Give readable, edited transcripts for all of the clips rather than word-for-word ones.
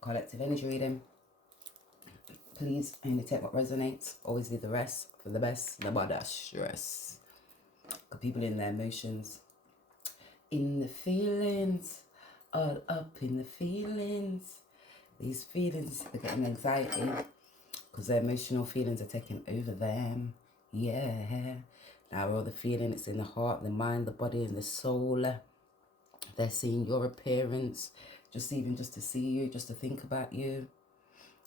Collective energy reading. Please only take what resonates. Always leave the rest for the best. No about that stress. Got people in their emotions. In the feelings. All up in the feelings. These feelings are getting anxiety because their emotional feelings are taking over them. Yeah. Now all the feeling, it's in the heart, the mind, the body, and the soul. They're seeing your appearance, just to see you, just to think about you.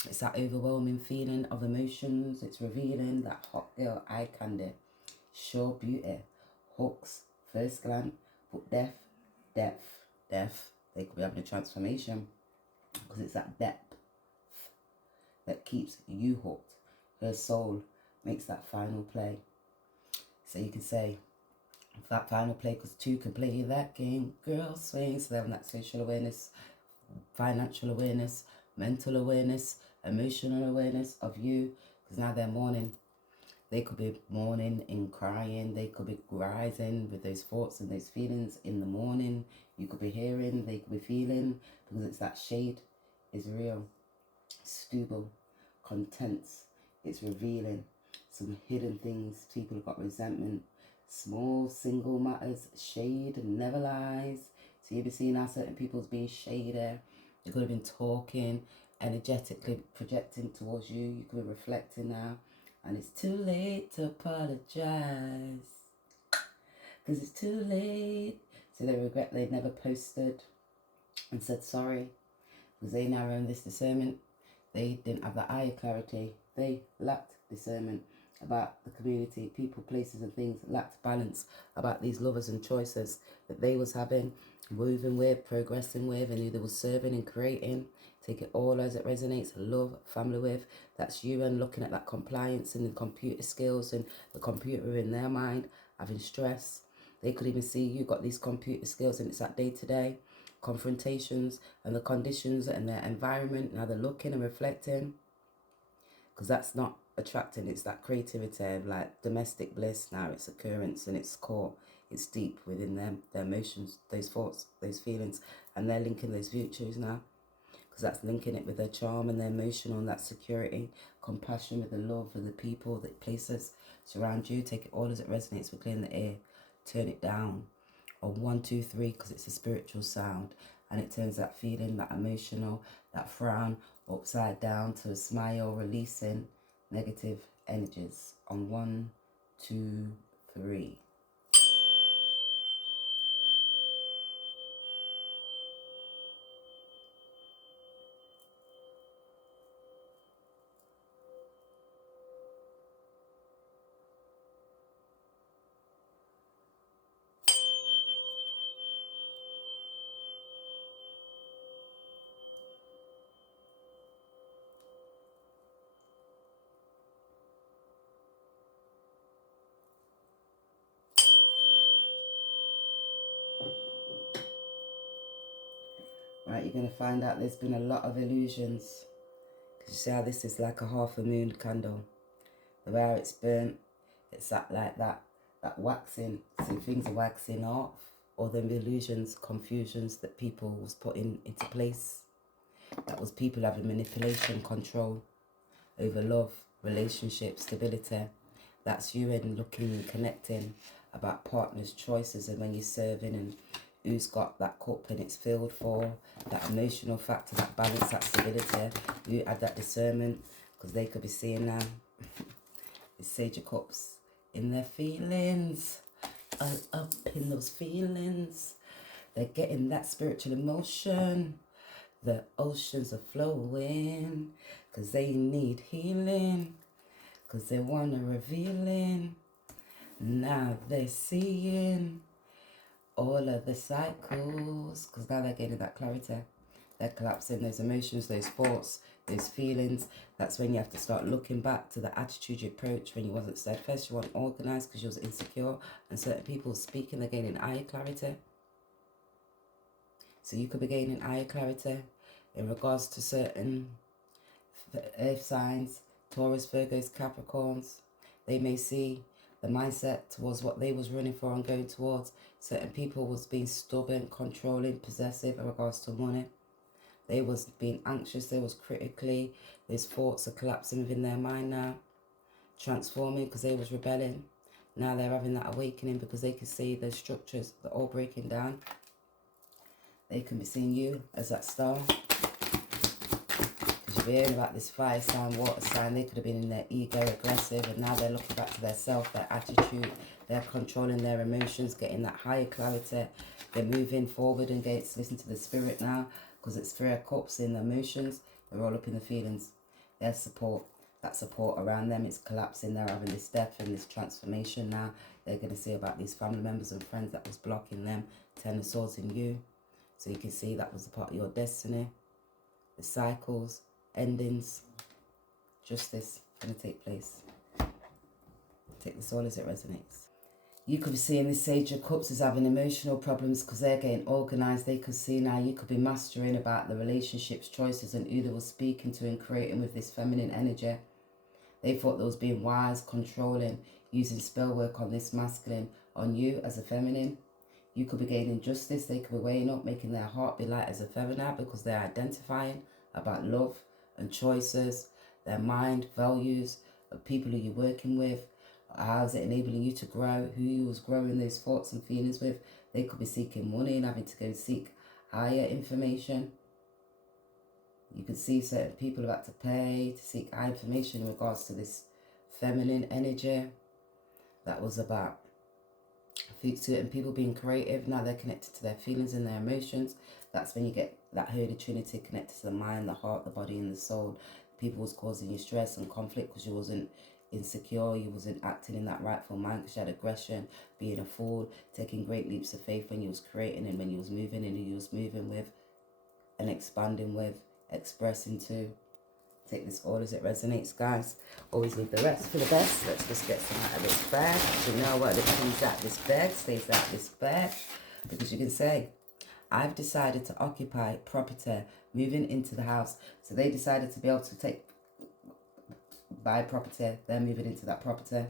It's that overwhelming feeling of emotions. It's revealing that hot girl eye candy, sure beauty, hooks, first glance, but depth. They could be having a transformation because it's that depth that keeps you hooked. Her soul makes that final play. So you can say, that final play, because two can play that game. Girl swings. So they're having that social awareness, financial awareness, mental awareness, emotional awareness of you. Because now they're mourning. They could be mourning and crying. They could be rising with those thoughts and those feelings in the morning. You could be hearing. They could be feeling. Because it's that shade is real. Stubble, contents. It's revealing some hidden things. People have got resentment. Small single matters. Shade never lies. So you'll be seeing how certain people's being shady. They could have been talking, energetically projecting towards you. You could be reflecting now. And it's too late to apologize. Because it's too late. So they regret they never posted and said sorry. Because they now own this discernment. They didn't have the eye clarity. They lacked discernment about the community, people, places and things, lacked balance about these lovers and choices that they was having, moving with, progressing with, and who they was serving and creating. Take it all as it resonates. Love, family with. That's you, and looking at that compliance and the computer skills and the computer in their mind, having stress. They could even see you got these computer skills, and it's that day-to-day confrontations and the conditions and their environment. Now they're looking and reflecting, because that's not attracting. It's that creativity of like domestic bliss. Now it's occurrence and it's core. It's deep within them, their emotions, those thoughts, those feelings, and they're linking those virtues now, because that's linking it with their charm and their emotional and that security, compassion with the love and the people, the places surround you. Take it all as it resonates. We're clearing the air. Turn it down on 1, 2, 3, because it's a spiritual sound, and it turns that feeling, that emotional, that frown upside down to a smile, releasing negative energies on 1, 2, 3. Right, you're going to find out there's been a lot of illusions. Because you see how this is like a half a moon candle. The way how it's burnt, it's that waxing. So things are waxing off. Or them illusions, confusions that people was putting into place. That was people having manipulation, control over love, relationship, stability. That's you and looking and connecting about partners, choices, and when you're serving and who's got that cup and it's filled for, that emotional factor, that balance, that stability. You add that discernment, because they could be seeing now the Sage of Cups in their feelings, all up in those feelings. They're getting that spiritual emotion. The oceans are flowing, because they need healing, because they want to revealing. Now they're seeing all of the cycles, because now they're getting that clarity. They're collapsing those emotions, those thoughts, those feelings. That's when you have to start looking back to the attitude you approached when you wasn't steadfast, you weren't organised because you was insecure, and certain people speaking, they're gaining eye clarity. So you could be gaining eye clarity in regards to certain earth signs, Taurus, Virgos, Capricorns. They may see the mindset towards what they was running for and going towards. Certain people was being stubborn, controlling, possessive in regards to money. They was being anxious, they was critically, those thoughts are collapsing within their mind now, transforming because they was rebelling. Now they're having that awakening because they can see those structures, they're all breaking down. They can be seeing you as that star. Because you're hearing about this fire sign, water sign, they could have been in their ego, aggressive, and now they're looking back to their self, their attitude, they're controlling their emotions, getting that higher clarity. They're moving forward and listen to the spirit now, because it's 3 of Cups in the emotions. They're all up in the feelings. Their support, that support around them, it's collapsing. They're having this death and this transformation now. They're going to see about these family members and friends that was blocking them. 10 of Swords in you. So you can see that was a part of your destiny. The cycles, endings, justice going to take place. Take this all as it resonates. You could be seeing this Sage of Cups as having emotional problems because they're getting organised. They could see now you could be mastering about the relationships, choices, and who they were speaking to and creating with this feminine energy. They thought they was being wise, controlling, using spell work on this masculine, on you as a feminine. You could be gaining justice. They could be weighing up, making their heart be light as a feather now because they're identifying about love and choices, their mind, values, of people who you're working with. How's it enabling you to grow? Who you was growing those thoughts and feelings with? They could be seeking money and having to go seek higher information. You could see certain people about to pay to seek high information in regards to this feminine energy. That was about certain people being creative. Now they're connected to their feelings and their emotions. That's when you get that Holy Trinity connected to the mind, the heart, the body, and the soul. People was causing you stress and conflict because you wasn't insecure, you wasn't acting in that rightful mind because you had aggression, being a fool, taking great leaps of faith when you was creating and when you was moving and who you was moving with and expanding with, expressing to. Take this all as it resonates, guys. Always leave the rest for the best. Let's just get some out of this bag. You know what? It comes out this bag, stays out this bag. Because you can say, I've decided to occupy property, moving into the house. So they decided to be able to buy property. They're moving into that property.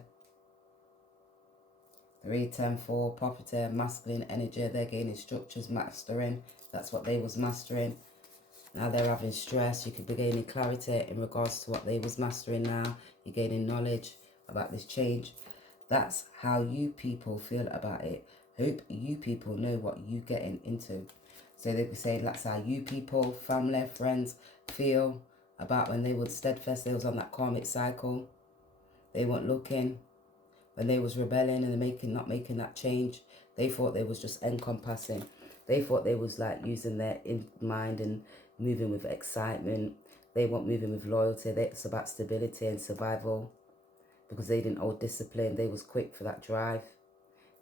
3, 10, 4, property, masculine energy. They're gaining structures, mastering. That's what they was mastering. Now they're having stress. You could be gaining clarity in regards to what they was mastering now. You're gaining knowledge about this change. That's how you people feel about it. Hope you people know what you getting into. So they could say that's how you people, family, friends feel about when they were steadfast. They was on that karmic cycle. They weren't looking. When they was rebelling and not making that change, they thought they was just encompassing. They thought they was like using their mind and moving with excitement. They weren't moving with loyalty. It's about stability and survival because they didn't hold discipline. They was quick for that drive,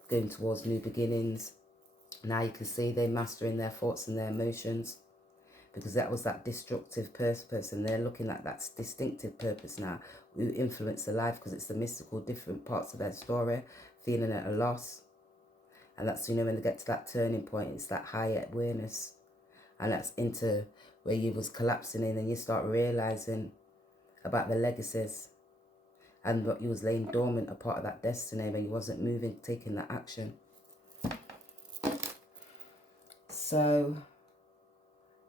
going towards new beginnings. Now you can see they're mastering their thoughts and their emotions because that was that destructive purpose and they're looking at that distinctive purpose now who influence their life because it's the mystical different parts of their story, feeling at a loss. And that's, you know, when they get to that turning point, it's that higher awareness. And that's into where you was collapsing in and you start realizing about the legacies and what you was laying dormant, a part of that destiny when you wasn't moving, taking that action. So,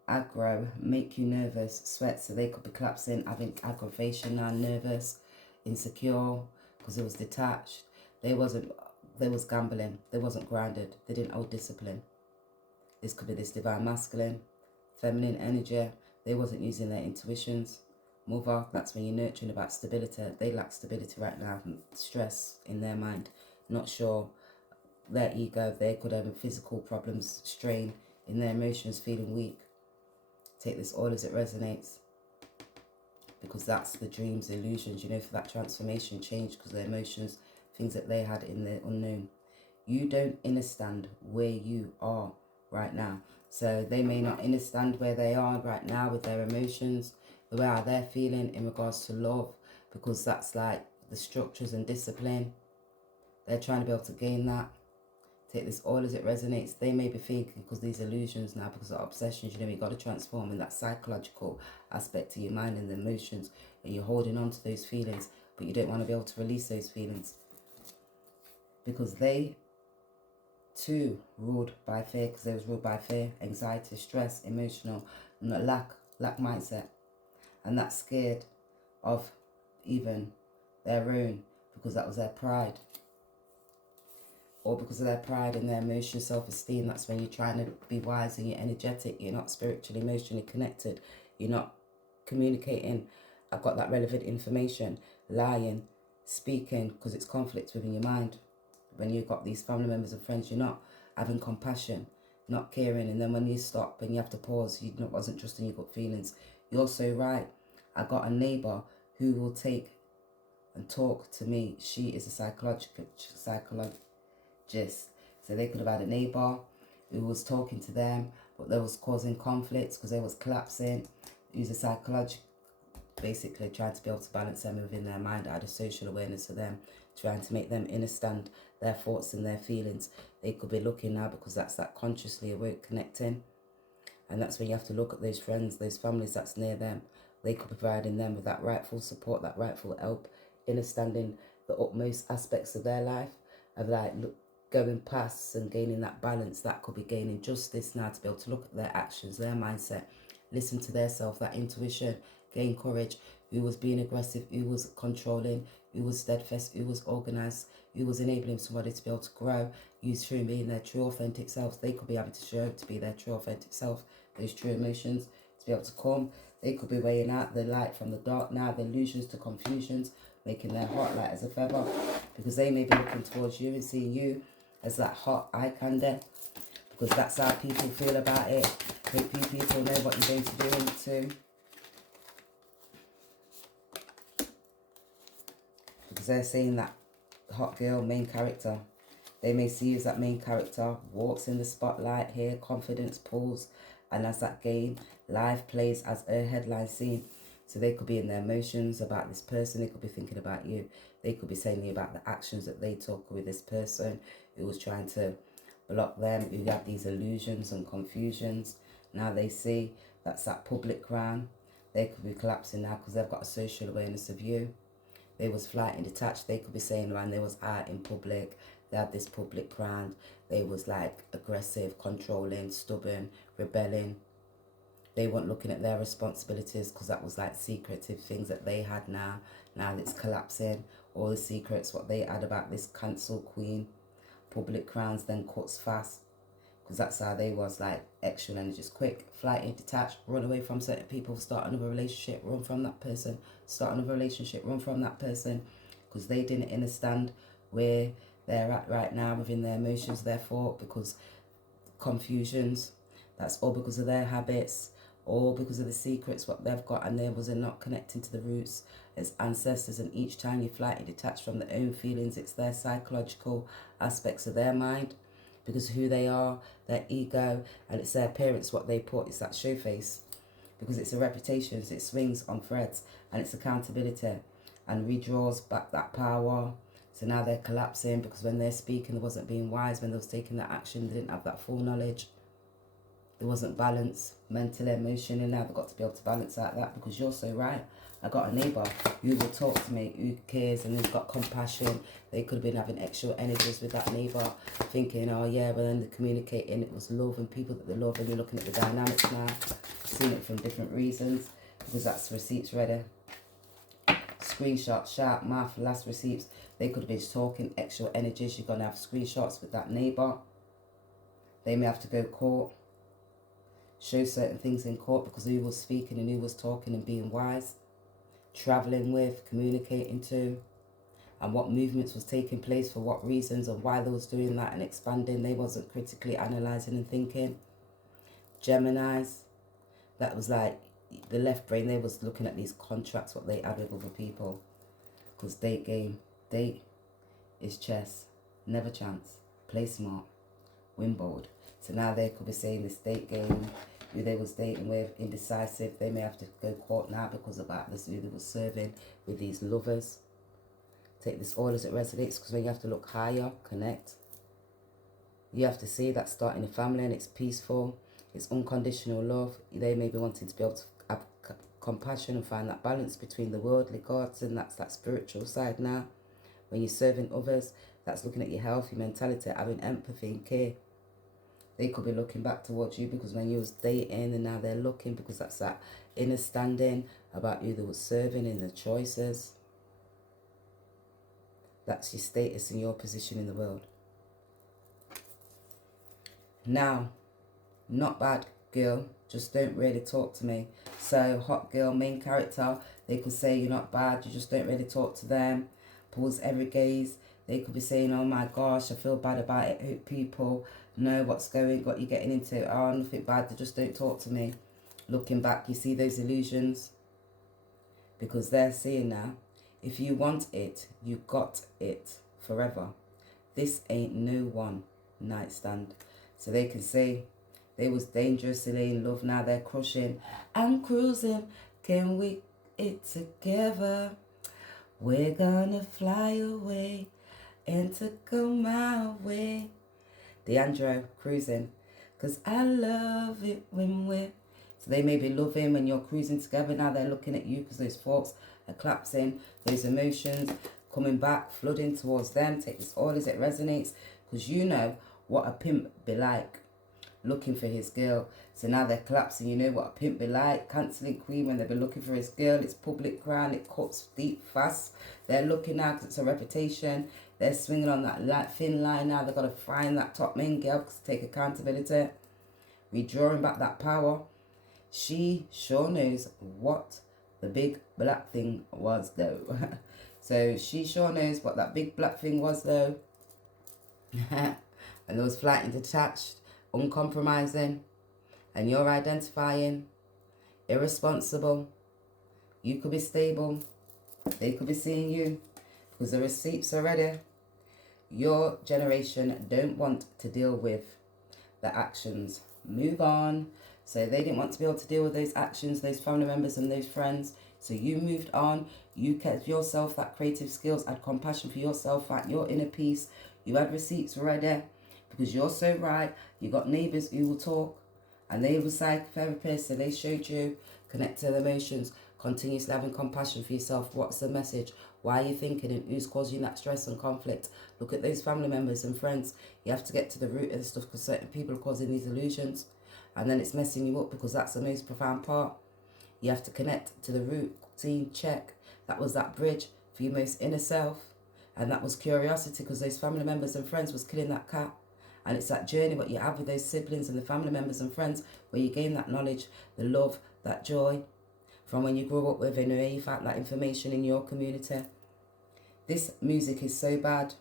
aggro, make you nervous, sweat, so they could be collapsing, having aggravation now, nervous, insecure, because it was detached. They was gambling, they wasn't grounded, they didn't hold discipline. This could be this divine masculine, feminine energy. They wasn't using their intuitions. Mother, that's when you're nurturing about stability. They lack stability right now, stress in their mind, not sure. Their ego, they could have physical problems, strain in their emotions, feeling weak. Take this all as it resonates. Because that's the dreams, illusions, you know, for that transformation, change, because the emotions, things that they had in the unknown. You don't understand where you are right now. So they may not understand where they are right now with their emotions, the way how they're feeling in regards to love, because that's like the structures and discipline. They're trying to be able to gain that. Take this all as it resonates. They may be thinking, because these illusions now, because of obsessions, you know, you've got to transform in that psychological aspect to your mind and the emotions, and you're holding on to those feelings, but you don't want to be able to release those feelings. Because they too ruled by fear, because they was ruled by fear, anxiety, stress, emotional, lack mindset, and that's scared of even their own, because that was their pride, or because of their pride and their emotion, self-esteem. That's when you're trying to be wise and you're energetic, you're not spiritually, emotionally connected, you're not communicating. I've got that relevant information, lying, speaking, because it's conflict within your mind. When you've got these family members and friends, you're not having compassion, not caring, and then when you stop and you have to pause, you wasn't trusting your gut feelings. You're so right. I got a neighbour who will take and talk to me. She is a psychologist. So they could have had a neighbour who was talking to them, but they was causing conflicts because they was collapsing. Who's a psychologist, basically trying to be able to balance them within their mind, add a social awareness to them, trying to make them understand their thoughts and their feelings. They could be looking now, because that's that consciously awake connecting. And that's when you have to look at those friends, those families that's near them. They could be providing them with that rightful support, that rightful help, understanding the utmost aspects of their life, of like going past and gaining that balance. That could be gaining justice now, to be able to look at their actions, their mindset, listen to their self, that intuition, gain courage. Who was being aggressive, who was controlling, who was steadfast, who was organised, who was enabling somebody to be able to grow, who's true being their true authentic selves. They could be able to show to be their true authentic self, those true emotions to be able to come. They could be weighing out the light from the dark now, the illusions to confusions, making their heart light as a feather, because they may be looking towards you and seeing you as that hot eye candy, because that's how people feel about it. Hopefully people know what you're going to do into. Because they're saying that hot girl, main character. They may see you as that main character, walks in the spotlight here, confidence pulls, and as that game, live plays as a headline scene. So they could be in their emotions about this person, they could be thinking about you, they could be saying about the actions that they took with this person who was trying to block them, who had these illusions and confusions. Now they see that's that public crown. They could be collapsing now because they've got a social awareness of you. They was flighting detached. They could be saying when they was out in public, they had this public crown. They was like aggressive, controlling, stubborn, rebelling. They weren't looking at their responsibilities, because that was like secretive things that they had now. Now it's collapsing. All the secrets, what they had about this cancel queen, public crowns, then cuts fast. Because that's how they was, like extra energies, quick, flighty, detached, run away from certain people, start another relationship, run from that person, start another relationship, run from that person, because they didn't understand where they're at right now within their emotions, their thought, because confusions, that's all because of their habits, all because of the secrets, what they've got, and they wasn't not connecting to the roots as ancestors. And each time you flight detached from their own feelings, it's their psychological aspects of their mind, because who they are, their ego, and it's their appearance, what they put, it's that show face, because it's a reputation, so it swings on threads, and it's accountability, and redraws back that power. So now they're collapsing, because when they're speaking, they wasn't being wise. When they was taking that action, they didn't have that full knowledge. There wasn't balance, mentally, emotionally. Now they've got to be able to balance out that, because you're so right. I got a neighbour who will talk to me, who cares, and who's got compassion. They could have been having extra energies with that neighbour, thinking, oh yeah, but then they're communicating, it was love and people that they love, and you're looking at the dynamics now, seeing it from different reasons, because that's receipts ready. Screenshots, sharp mouth, last receipts. They could have been talking extra energies. You're going to have screenshots with that neighbour. They may have to go court, show certain things in court, because who was speaking and who was talking and being wise, travelling with, communicating to, and what movements was taking place for what reasons and why they was doing that and expanding. They wasn't critically analysing and thinking. Geminis, that was like the left brain, they was looking at these contracts, what they had with other people, because date game, date is chess, never chance, play smart, win bold. So now they could be saying this date game, who they was dating with, indecisive. They may have to go court now because about this, who they was serving with these lovers. Take this all as it resonates, because when you have to look higher, connect. You have to see that starting a family, and it's peaceful, it's unconditional love. They may be wanting to be able to have compassion and find that balance between the worldly gods, and that's that spiritual side now. When you're serving others, that's looking at your health, your mentality, having empathy and care. They could be looking back towards you because when you was dating, and now they're looking because that's that inner standing about you that was serving in the choices. That's your status and your position in the world. Now, not bad, girl, just don't really talk to me. So, hot girl, main character, they could say you're not bad, you just don't really talk to them. Pause every gaze. They could be saying, oh my gosh, I feel bad about it. Hope people know what you're getting into. Oh, nothing bad, they just don't talk to me. Looking back, you see those illusions? Because they're seeing now, if you want it, you got it forever. This ain't no one night stand. So they can say they was dangerously in love, now they're crushing. I'm cruising, can we it together? We're gonna fly away and to go my way. D'Angelo, cruising, cause I love it when we're... So they may be loving when you're cruising together. Now they're looking at you because those thoughts are collapsing, those emotions coming back, flooding towards them. Take this all as it resonates, because you know what a pimp be like, looking for his girl. So now they're collapsing. You know what a pimp be like, cancelling queen when they've been looking for his girl. It's public ground, it cuts deep, fast. They're looking now because it's a reputation. They're swinging on that thin line now. They've got to find that top main girl because take accountability. Redrawing back that power. She sure knows what the big black thing was, though. So she sure knows what that big black thing was, though. And those flighting detached, uncompromising, and you're identifying irresponsible. You could be stable. They could be seeing you because the receipts are ready. Your generation don't want to deal with the actions. Move on. So they didn't want to be able to deal with those actions, those family members and those friends. So you moved on. You kept yourself that creative skills, had compassion for yourself, found your inner peace. You had receipts ready because you're so right. You got neighbours who will talk, and they were psychotherapists, so they showed you connect to the emotions, continuously having compassion for yourself. What's the message? Why are you thinking, and who's causing that stress and conflict? Look at those family members and friends. You have to get to the root of the stuff because certain people are causing these illusions. And then it's messing you up because that's the most profound part. You have to connect to the root. Team, check. That was that bridge for your most inner self. And that was curiosity because those family members and friends was killing that cat. And it's that journey what you have with those siblings and the family members and friends where you gain that knowledge, the love, that joy from when you grew up with, and where you found that information in your community. This music is so bad.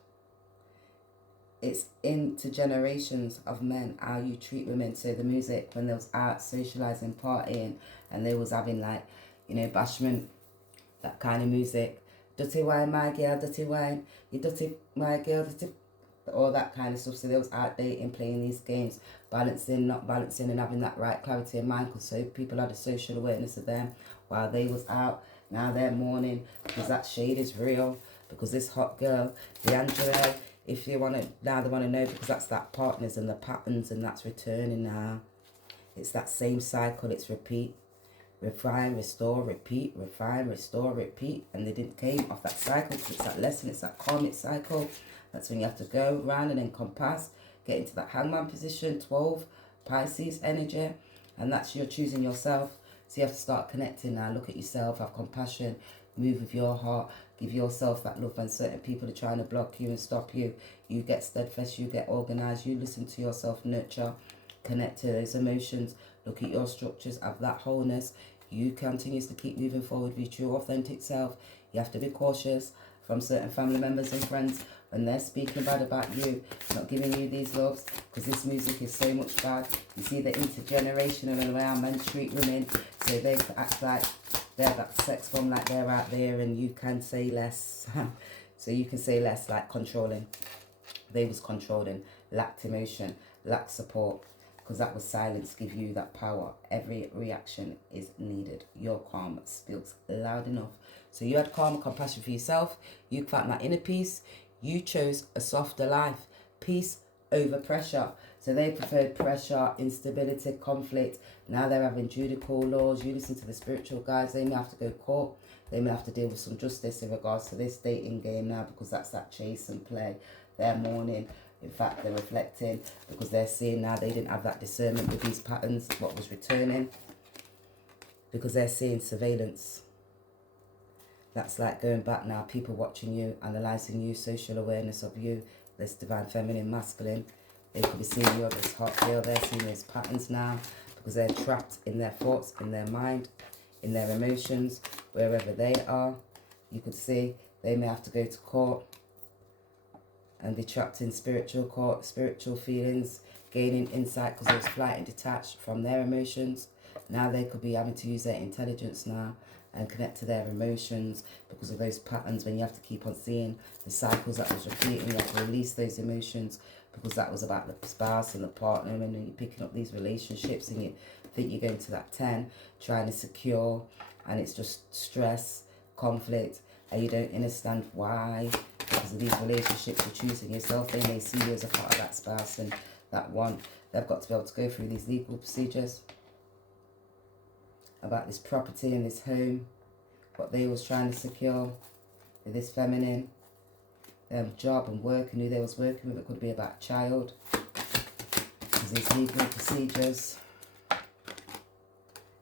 It's into generations of men, how you treat women. So the music, when they was out socialising, partying, and they was having like, you know, bashment, that kind of music. Dirty wine, my girl, dirty wine. You dirty, my girl, dirty... all that kind of stuff. So they was out dating, playing these games, balancing, not balancing, and having that right clarity of mind, because so people had a social awareness of them while they was out. Now they're mourning because that shade is real, because this hot girl, D'Angelo, if you want to, now they want to know because that's that partners and the patterns, and that's returning now. It's that same cycle, it's repeat. Refine, restore, repeat, refine, restore, repeat. And they didn't came off that cycle because it's that lesson, it's that karmic cycle. That's when you have to go round and encompass, get into that hangman position, 12, Pisces energy. And that's you're choosing yourself. So you have to start connecting now. Look at yourself, have compassion, move with your heart, give yourself that love. When certain people are trying to block you and stop you, you get steadfast, you get organised, you listen to yourself, nurture, connect to those emotions, look at your structures, have that wholeness. You continuously keep moving forward with your true authentic self. You have to be cautious from certain family members and friends when they're speaking bad about you, not giving you these loves, because this music is so much bad. You see the intergenerational and how men treat women, so they act like they're that sex bomb, like they're out there, and you can say less. So you can say less, like controlling. They was controlling, lacked emotion, lacked support, because that was silence, give you that power. Every reaction is needed. Your calm speaks loud enough. So you had calm and compassion for yourself. You found that inner peace. You chose a softer life. Peace over pressure. So they preferred pressure, instability, conflict. Now they're having judicial laws. You listen to the spiritual guys. They may have to go court. They may have to deal with some justice in regards to this dating game now, because that's that chase and play. They're mourning. In fact, they're reflecting because they're seeing now they didn't have that discernment with these patterns, what was returning, because they're seeing surveillance. That's like going back now, people watching you, analysing you, social awareness of you, this divine feminine, masculine. They could be seeing you as hot girl. They're seeing those patterns now because they're trapped in their thoughts, in their mind, in their emotions, wherever they are. You could see they may have to go to court and be trapped in spiritual court, spiritual feelings, gaining insight because they was flight and detached from their emotions. Now they could be having to use their intelligence now and connect to their emotions because of those patterns. When you have to keep on seeing the cycles that was repeating, you have to release those emotions because that was about the spouse and the partner. And then you're picking up these relationships and you think you're going to that 10, trying to secure, and it's just stress, conflict, and you don't understand why. Because of these relationships, you're choosing yourself. They may see you as a part of that spouse and that one. They've got to be able to go through these legal procedures about this property and this home, what they was trying to secure with this feminine, job and work, and who they was working with. It could be about a child. There's these legal procedures.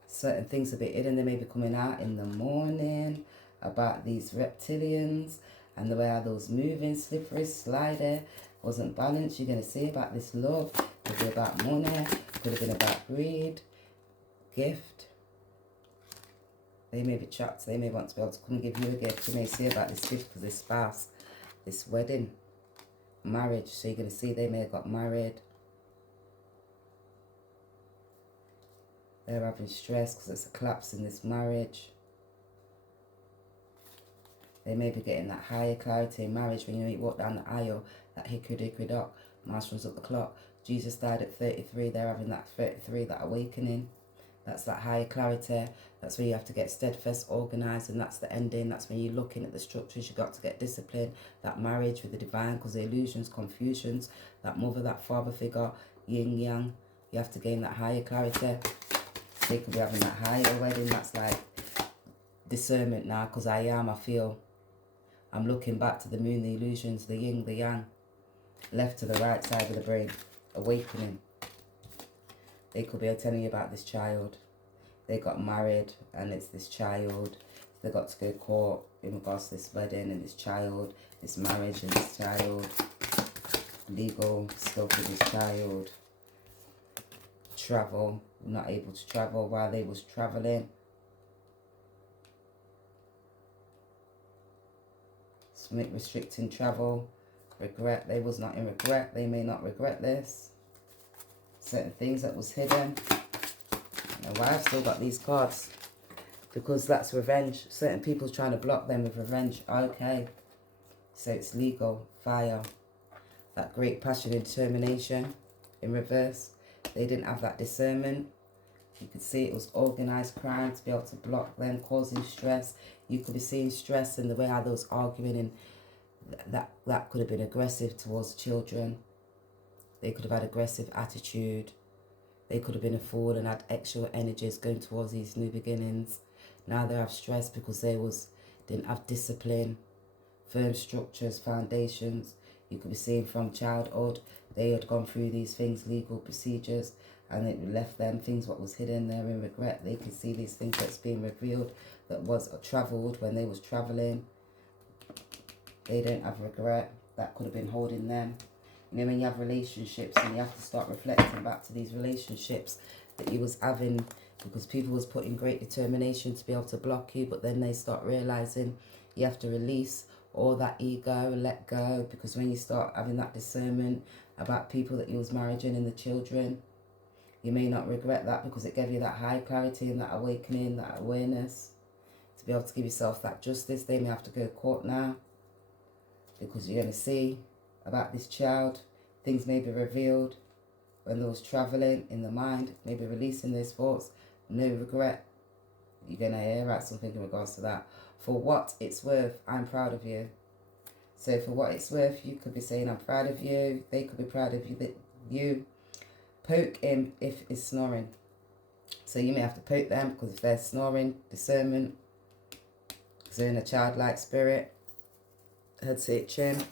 Certain things a bit hidden. They may be coming out in the morning about these reptilians and the way how those moving, slippery, slider, wasn't balanced. You're going to see about this love. Could be about money. Could have been about greed, gift. They may be trapped. They may want to be able to come and give you a gift. You may see about this gift because this spouse, this wedding, marriage. So you're going to see they may have got married. They're having stress because it's a collapse in this marriage. They may be getting that higher clarity in marriage when you walk down the aisle, that hickory dock, Mars runs up the clock. Jesus died at 33. They're having that 33, that awakening. That's that higher clarity. That's where you have to get steadfast, organised, and that's the ending. That's when you're looking at the structures. You've got to get discipline. That marriage with the divine, because the illusions, confusions, that mother, that father figure, yin, yang. You have to gain that higher clarity. They could be having that higher wedding. That's like discernment now, because I feel. I'm looking back to the moon, the illusions, the yin, the yang. Left to the right side of the brain. Awakening. They could be telling you about this child. They got married and it's this child. They got to go to court in regards to this wedding and this child, this marriage and this child. Legal stuff with this child. Travel. Not able to travel while they was traveling. Restricting travel. Regret. They was not in regret. They may not regret this. Certain things that was hidden. And why I've still got these cards? Because that's revenge. Certain people trying to block them with revenge. Okay. So it's legal. Fire. That great passion and determination in reverse. They didn't have that discernment. You could see it was organised crime to be able to block them, causing stress. You could be seeing stress in the way how they was arguing, and that could have been aggressive towards children. They could have had aggressive attitude. They could have been a fool and had extra energies going towards these new beginnings. Now they have stress because they didn't have discipline, firm structures, foundations. You could be seeing from childhood, they had gone through these things, legal procedures, and it left them things what was hidden there in regret. They could see these things that's being revealed that was travelled when they was travelling. They don't have regret. That could have been holding them. You know, when you have relationships and you have to start reflecting back to these relationships that you was having, because people was putting great determination to be able to block you, but then they start realising you have to release all that ego and let go, because when you start having that discernment about people that you was marrying and the children, you may not regret that because it gave you that high clarity and that awakening, that awareness, to be able to give yourself that justice. They may have to go to court now because you're going to see about this child. Things may be revealed when they was travelling in the mind, maybe releasing those thoughts. No regret. You're going to hear about something in regards to that. For what it's worth, I'm proud of you. So for what it's worth, you could be saying, I'm proud of you. They could be proud of you. That you poke him if he's snoring. So you may have to poke them because if they're snoring, discernment, because they're in a childlike spirit, head's itching.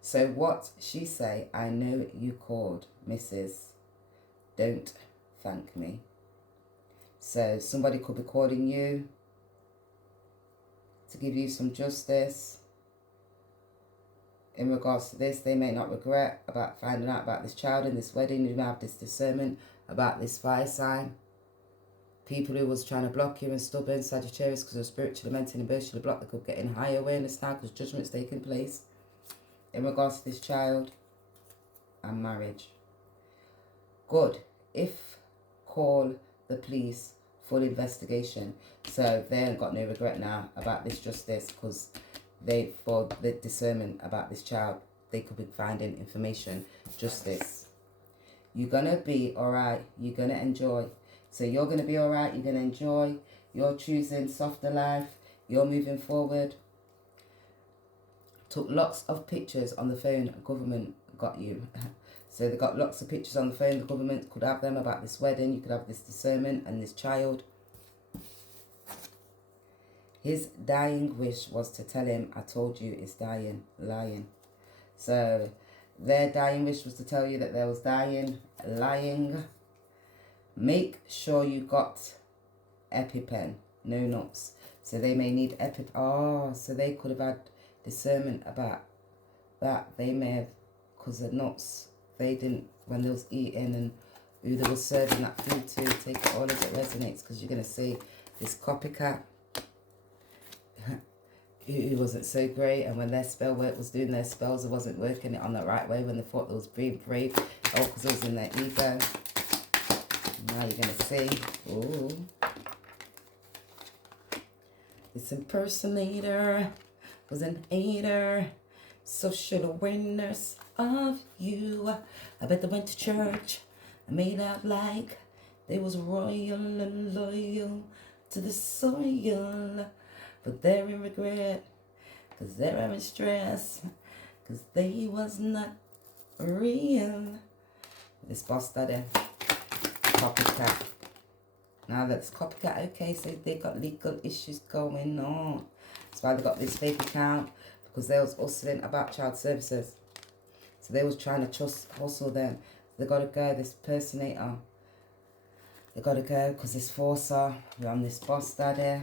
So what she say, I know you called, Mrs. Don't thank me. So somebody could be calling you to give you some justice in regards to this. They may not regret about finding out about this child in this wedding. You may have this discernment about this fire sign. People who was trying to block you and stubborn, Sagittarius, because of spiritually, mentally, and emotionally blocked, they could get in higher awareness now because judgment's taking place in regards to this child and marriage. Good. If call the police, full investigation. So they ain't got no regret now about this justice because they, for the discernment about this child, they could be finding information, justice. You're going to be all right. You're going to enjoy. So you're going to be all right. You're going to enjoy. You're choosing softer life. You're moving forward. Took lots of pictures on the phone. Government got you. So they got lots of pictures on the phone. The government could have them about this wedding. You could have this discernment and this child. His dying wish was to tell him, I told you it's dying, lying. So their dying wish was to tell you that they was dying, lying. Make sure you got EpiPen, no nuts. So they may need EpiPen. Oh, so they could have had discernment about that. They may have, because the nuts, they didn't, when they was eating and who they was serving that food to, take it all as it resonates, because you're going to see this copycat who wasn't so great, and when their spell work was doing their spells, it wasn't working it on the right way when they thought they was being brave, oh, because it was in their ego. Now you're going to see, ooh, this impersonator was an hater, social awareness of you. I bet they went to church and made out like they was royal and loyal to the soil. But they're in regret, because they're having stress, because they was not real. This boss daddy, copycat. Now that's copycat, okay, so they got legal issues going on. That's why they got this fake account, because they was hustling about child services. So they was trying to hustle them. They got to go, this personator. They got to go, because this forcer, we're on this boss daddy.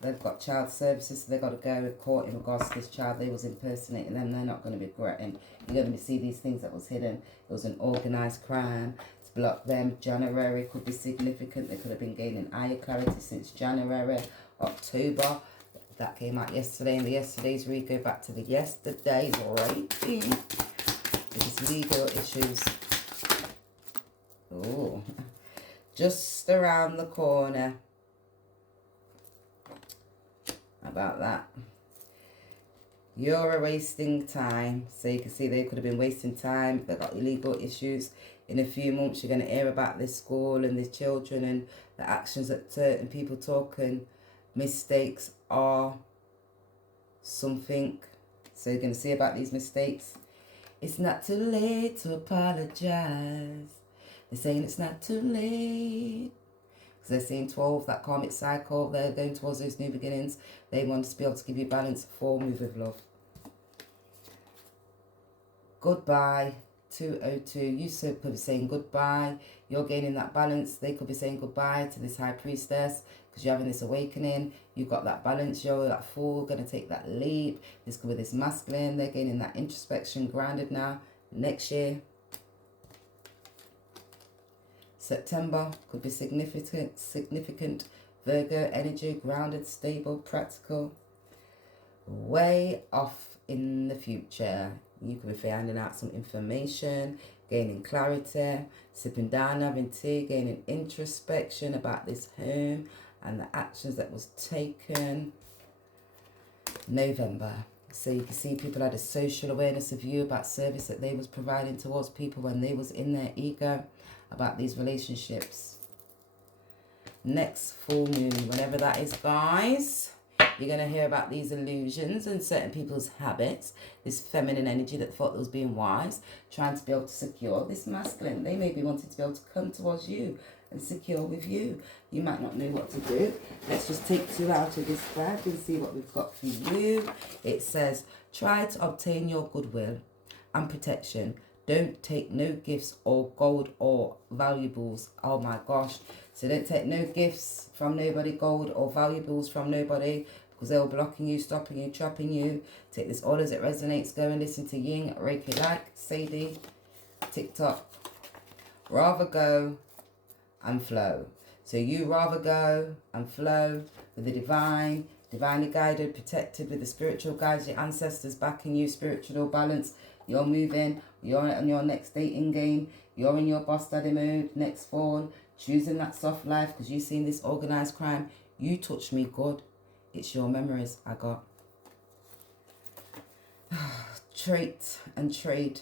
They've got child services, so they've got to go to court in regards to this child. They was impersonating them. They're not going to be regretting. You're going to see these things that was hidden. It was an organised crime. To block them. January could be significant. They could have been gaining higher clarity since January, October. That came out yesterday. And the yesterday's read go back to the yesterdays rating. With legal issues. Oh, just around the corner. About that, you're wasting time. So you can see they could have been wasting time. They've got illegal issues. In a few months, you're going to hear about this school and the children and the actions that certain people took, and mistakes are something. So you're going to see about these mistakes. It's not too late to apologize. They're saying it's not too late. Because they're seeing 12, that karmic cycle, they're going towards those new beginnings. They want to be able to give you balance for move with love. Goodbye, 202. You could be saying goodbye. You're gaining that balance. They could be saying goodbye to this high priestess because you're having this awakening. You've got that balance. You're that fool, going to take that leap. This could be this masculine. They're gaining that introspection, grounded now. Next year. September could be significant Virgo energy, grounded, stable, practical. Way off in the future. You could be finding out some information, gaining clarity, sipping down, having tea, gaining introspection about this home and the actions that was taken. November. So you can see people had a social awareness of you about service that they was providing towards people when they was in their ego about these relationships. Next full moon, whenever that is, guys, you're going to hear about these illusions and certain people's habits, this feminine energy that thought they was being wise, trying to be able to secure this masculine. They may be wanting to be able to come towards you and secure with you. You might not know what to do. Let's just take 2 out of this bag and see what we've got for you. It says, try to obtain your goodwill and protection. Don't take no gifts or gold or valuables. Oh my gosh. So don't take no gifts from nobody, gold or valuables from nobody, because they're blocking you, stopping you, trapping you. Take this all as it resonates. Go and listen to Ying, Reiki Like, Sadie, TikTok. Rather go and flow. So you rather go and flow with the divine, divinely guided, protected with the spiritual guides, your ancestors backing you, spiritual balance. You're moving, you're on your next dating game, you're in your boss daddy mode, next fall, choosing that soft life because you've seen this organized crime. You touch me good. It's your memories I got. Trait and trade,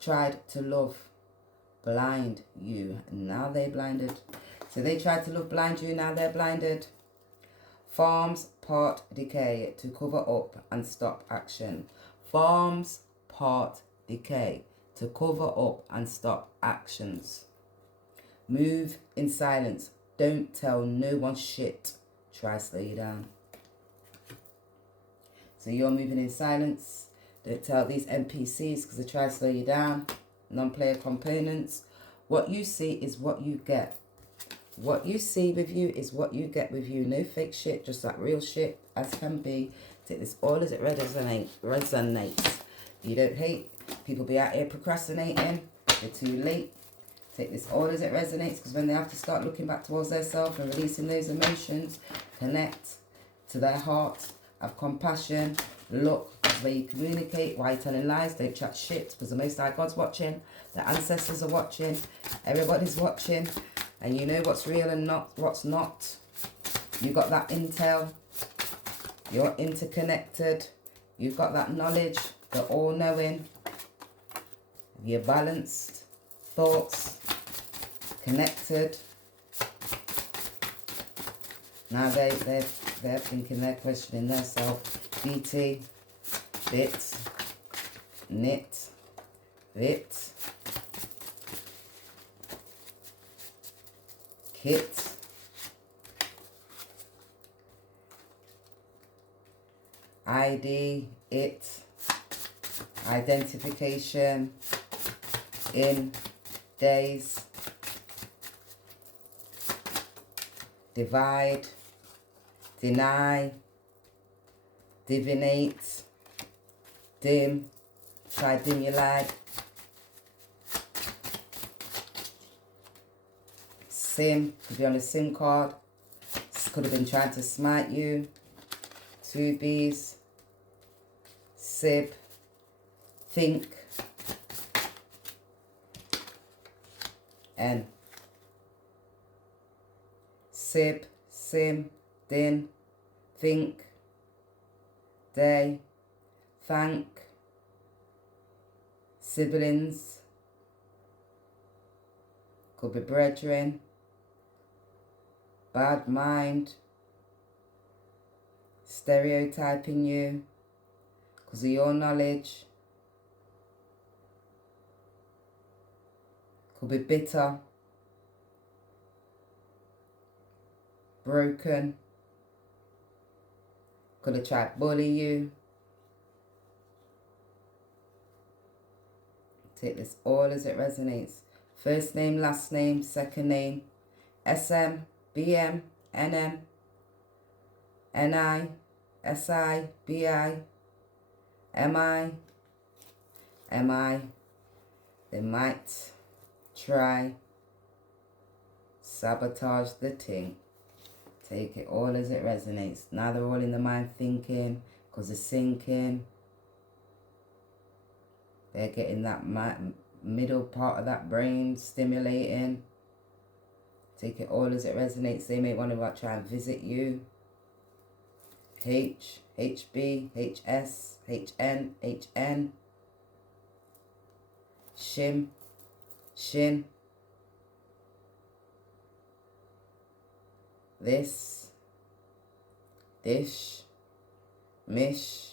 tried to love, blind you, and now they blinded. So they tried to love, blind you, now they're blinded. Farms part decay to cover up and stop action. Farms part decay to cover up and stop actions. Move in silence. Don't tell no one shit. Try slow you down. So you're moving in silence. Don't tell these NPCs because they try to slow you down. Non-player components. What you see is what you get. What you see with you is what you get with you. No fake shit, just that real shit as can be. Take this all as it resonates. You don't hate. People be out here procrastinating. They're too late. Take this all as it resonates, because when they have to start looking back towards themselves and releasing those emotions, connect to their heart, have compassion, look where you communicate. Why are you telling lies? Don't chat shit, because the Most High God's watching, the ancestors are watching, everybody's watching, and you know what's real and not what's not. You got that intel, you're interconnected, you've got that knowledge, the all-knowing, you're balanced, thoughts, connected. Now they're thinking, they're questioning their self. BT, bit, knit, bit, kit, ID, it, identification, in, days, divide, deny, divinate, dim, try dim your light, sim, could be on a SIM card, could have been trying to smite you, 2 B's, sib, think, N, sib, sim, din, think, day, thank, siblings, could be brethren, bad mind, stereotyping you because of your knowledge, could be bitter, broken, could have tried to bully you. Take this all as it resonates. First name, last name, second name, SM, BM, NM, NI, SI, BI, MI, MI. They might try sabotage the thing. Take it all as it resonates. Now they're all in the mind thinking, because they're sinking. They're getting that middle part of that brain stimulating. Take it all as it resonates. They may want to try and visit you. H, HB, HS, HN, HN. Shim, Shin. This, dish, mish.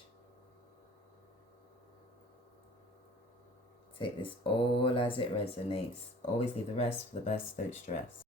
Take this all as it resonates. Always leave the rest for the best, don't stress.